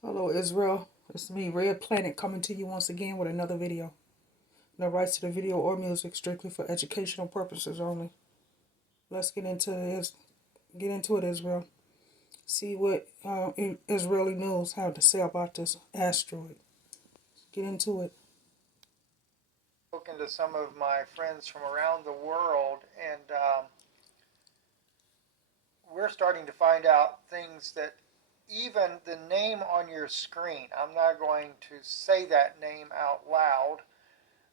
Hello Israel, it's me, Red Planet, coming to you once again with another video. No rights to the video or music, strictly for educational purposes only. Let's get into this. Get into it, Israel. See what Israeli news have to say about this asteroid. Get into it. Spoken to some of my friends from around the world, and we're starting to find out things that even the name on your screen, I'm not going to say that name out loud.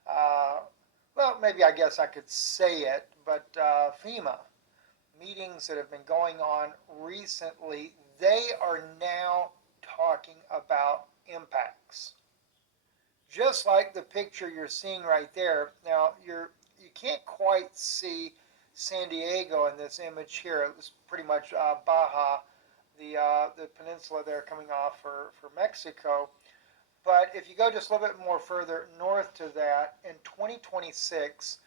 Uh, well, maybe I guess I could say it, but FEMA meetings that have been going on recently, they are now talking about impacts. Just like the picture you're seeing right there. Now you can't quite see San Diego in this image here. It was pretty much Baja, the peninsula there coming off for Mexico. But if you go just a little bit more further north to that, in 2026,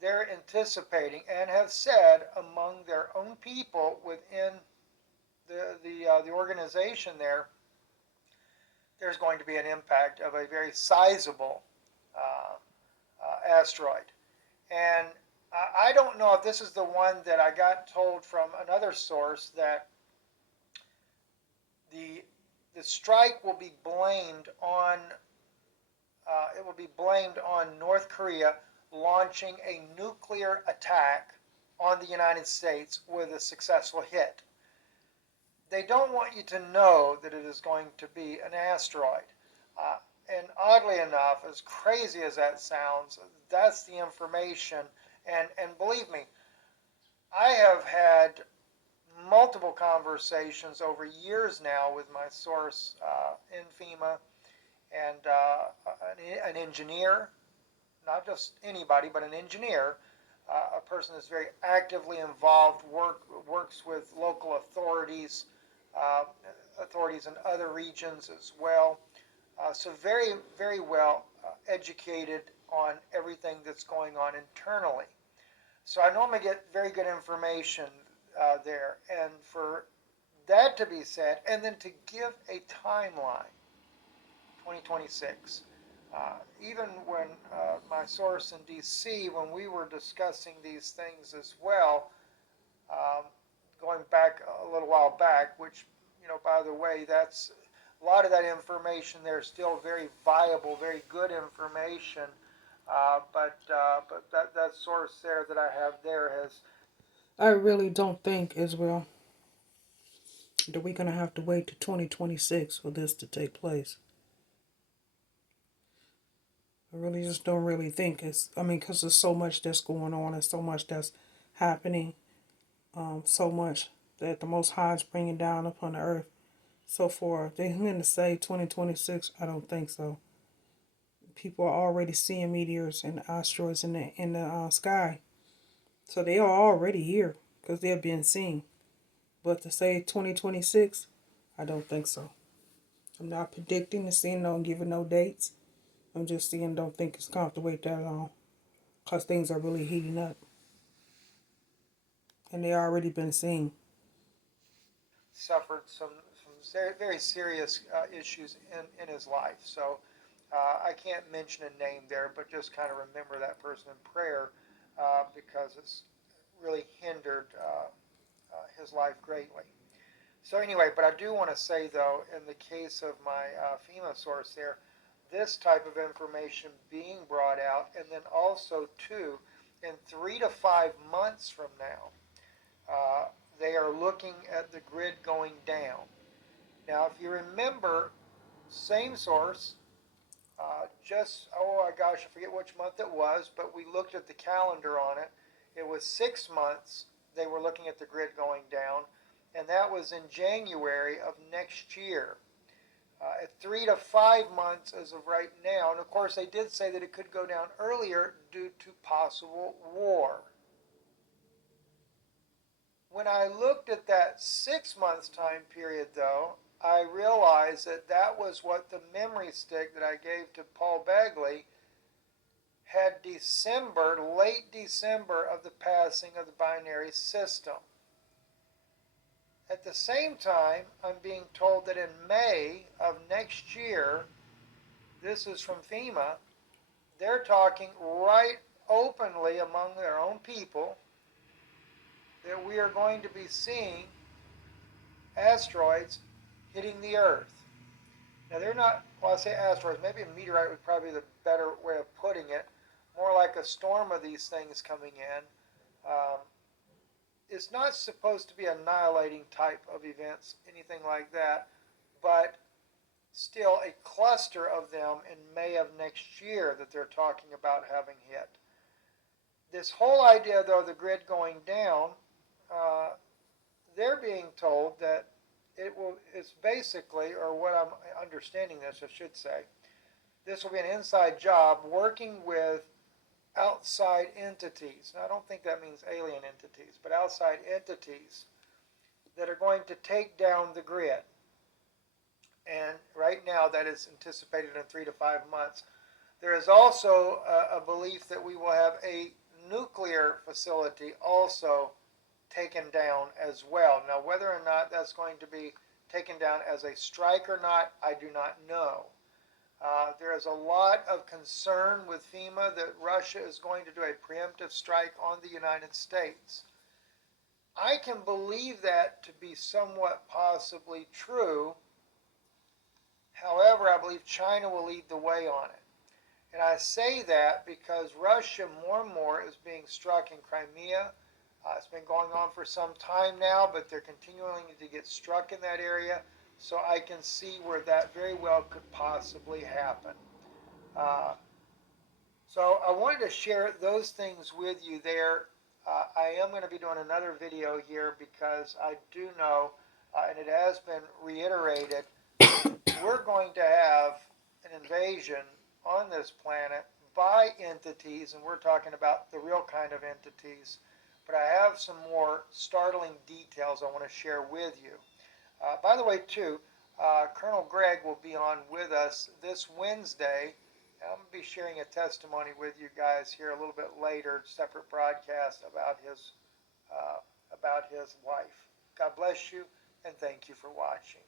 they're anticipating and have said among their own people within the organization there, there's going to be an impact of a very sizable uh, asteroid. And I don't know if this is the one that I got told from another source that the the strike will be blamed on it will be blamed on North Korea launching a nuclear attack on the United States with a successful hit. They don't want you to know that it is going to be an asteroid. Uh, and oddly enough, as crazy as that sounds, that's the information. And believe me, I have had multiple conversations over years now with my source in FEMA and an engineer, not just anybody, but an engineer, a person that's very actively involved, works with local authorities, uh, authorities in other regions as well. So very, very well educated on everything that's going on internally. So I normally get very good information there. And for that to be said, and then to give a timeline, 2026. Even when my source in DC, when we were discussing these things as well, um, going back a little while back, which, by the way, that's a lot of that information there is still very viable, very good information. But that source there that I have there has. I really don't think, Israel, that we're going to have to wait to 2026 for this to take place. I really just don't really think because there's so much that's going on and so much that's happening, so much that the Most High is bringing down upon the earth. So for them to say 2026, I don't think so. People are already seeing meteors and asteroids in the sky, so they are already here because they're being seen. But to say 2026, I don't think so. I'm not predicting the seeing, no, giving no dates. I'm just saying, don't think it's going to have to wait that long because things are really heating up and they already been seen. Suffered some very, very serious issues in his life. So I can't mention a name there, but just kind of remember that person in prayer because it's really hindered his life greatly. So anyway, but I do want to say though, in the case of my FEMA source there, this type of information being brought out, and then also too, in 3 to 5 months from now, uh, they are looking at the grid going down. Now, if you remember, same source, just, oh my gosh, I forget which month it was, but we looked at the calendar on it. It was 6 months they were looking at the grid going down, and that was in January of next year. At 3 to 5 months as of right now, and of course they did say that it could go down earlier due to possible war. When I looked at that 6 months time period, though, I realized that that was what the memory stick that I gave to Paul Bagley had December, late December of the passing of the binary system. At the same time, I'm being told that in May of next year, this is from FEMA, they're talking right openly among their own people that we are going to be seeing asteroids hitting the Earth. Now, they're not, well, I say asteroids, maybe a meteorite would probably be the better way of putting it, more like a storm of these things coming in. Um, it's not supposed to be annihilating type of events, anything like that, but still a cluster of them in May of next year that they're talking about having hit. This whole idea, though, the grid going down, uh, they're being told that it's basically, or what I'm understanding this, I should say, this will be an inside job working with outside entities. Now, I don't think that means alien entities, but outside entities that are going to take down the grid. And right now, that is anticipated in 3 to 5 months. There is also a belief that we will have a nuclear facility also taken down as well. Now, whether or not that's going to be taken down as a strike or not, I do not know. There is a lot of concern with FEMA that Russia is going to do a preemptive strike on the United States. I can believe that to be somewhat possibly true. However, I believe China will lead the way on it. And I say that because Russia more and more is being struck in Crimea. It's been going on for some time now, but they're continuing to get struck in that area. So I can see where that very well could possibly happen. Uh, so I wanted to share those things with you there. I am going to be doing another video here because I do know, and it has been reiterated, we're going to have an invasion on this planet by entities, and we're talking about the real kind of entities. But I have some more startling details I want to share with you. By the way, too, Colonel Greg will be on with us this Wednesday. I'm going to be sharing a testimony with you guys here a little bit later, separate broadcast uh, about his wife. God bless you, and thank you for watching.